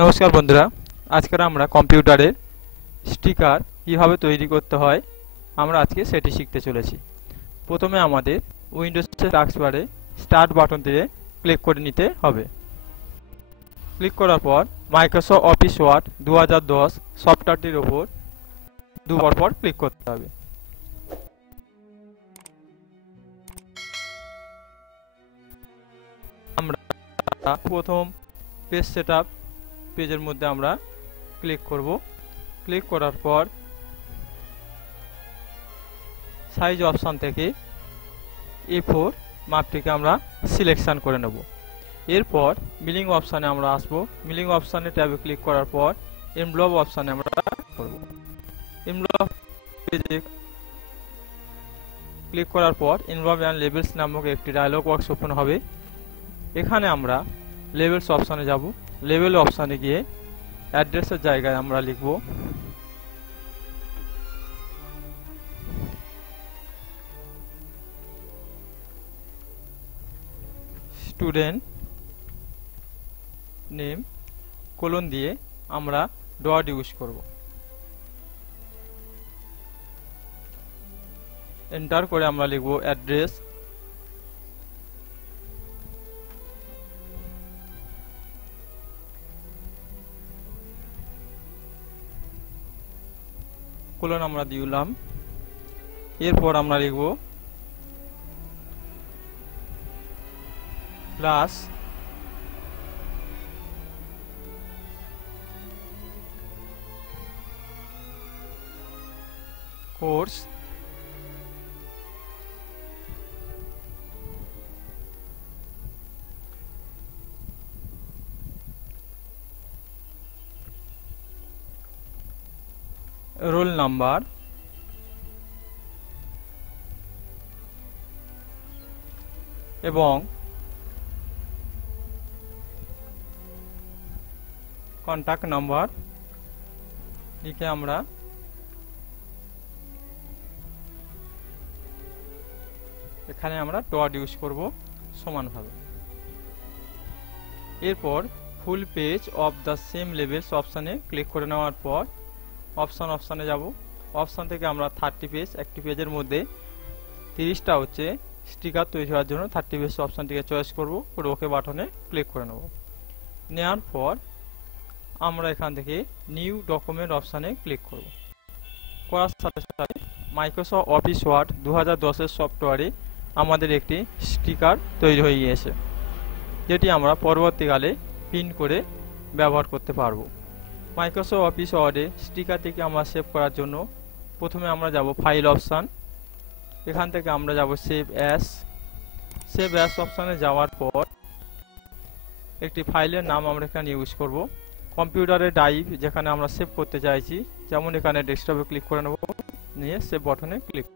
নমস্কার বন্ধুরা, আজকে আমরা কম্পিউটারের স্টিকার কিভাবে তৈরি করতে হয় আমরা আজকে সেটি শিখতে চলেছি। প্রথমে আমাদের উইন্ডোজের টাস্কবারে স্টার্ট বাটনটিতে ক্লিক করে নিতে হবে। ক্লিক করার পর মাইক্রোসফট অফিস ওয়ার্ড 2010 সফটওয়্যারটির উপর দুবার পর ক্লিক করতে হবে। আমরা প্রথম পেজ সেটআপ পেজের মধ্যে আমরা ক্লিক করব। ক্লিক করার পর সাইজ অপশন থেকে A4 মাপটিকে আমরা সিলেকশন করে নেব। এরপর মিলিং অপশানে আমরা আসব। মিলিং অপশানে ট্যাবে ক্লিক করার পর এনভেলপ অপশানে আমরা করব। এনভেলপ পেজে ক্লিক করার পর এনভেলপ এন্ড লেবেলস নামক একটি ডায়লগ বক্স ওপেন হবে। এখানে আমরা লেবেলস অপশানে যাব। লেবেল অপশানে গিয়ে অ্যাড্রেসের জায়গায় আমরা লিখব স্টুডেন্ট নেম কোলন দিয়ে আমরা ডট ইউজ করব। এন্টার করে আমরা লিখব অ্যাড্রেস। কোলন আমরা দিলাম। এরপর আমরা লিখব ক্লাস কোর্স রোল নাম্বার এবং কন্টাক্ট নাম্বার লিখে আমরা এখানে আমরা ডট ইউজ করব সমানভাবে। এরপর full page of the same levels অপশানে ক্লিক করে নেওয়ার পর অপশানে যাব। অপশান থেকে আমরা 30 পেজ, একটি পেজের মধ্যে 30টা হচ্ছে স্টিকার তৈরি হওয়ার জন্য 30 পেজ অপশানটিকে চয়েস করব। ওকে বাটনে ক্লিক করে নেব। নেওয়ার পর আমরা এখান থেকে নিউ ডকুমেন্ট অপশানে ক্লিক করব। করার সাথে সাথে মাইক্রোসফট অফিস ওয়ার্ড 2010 সফটওয়্যারে আমাদের একটি স্টিকার তৈরি হয়ে গিয়েছে, যেটি আমরা পরবর্তীকালে প্রিন্ট করে ব্যবহার করতে পারবো। মাইক্রোসফট অফিস ওয়ার্ডে স্টিকারটিকে আমরা সেভ করার জন্য প্রথমে আমরা যাব ফাইল অপশান। এখান থেকে আমরা যাব সেভ অ্যাজ। সেভ অ্যাজ অপশানে যাওয়ার পর একটি ফাইলের নাম আমরা এখানে ইউজ করব। কম্পিউটারের ড্রাইভ যেখানে আমরা সেভ করতে চাইছি, যেমন এখানে ডেস্কটপে ক্লিক করে নেব, নিয়ে সেভ বাটনে ক্লিক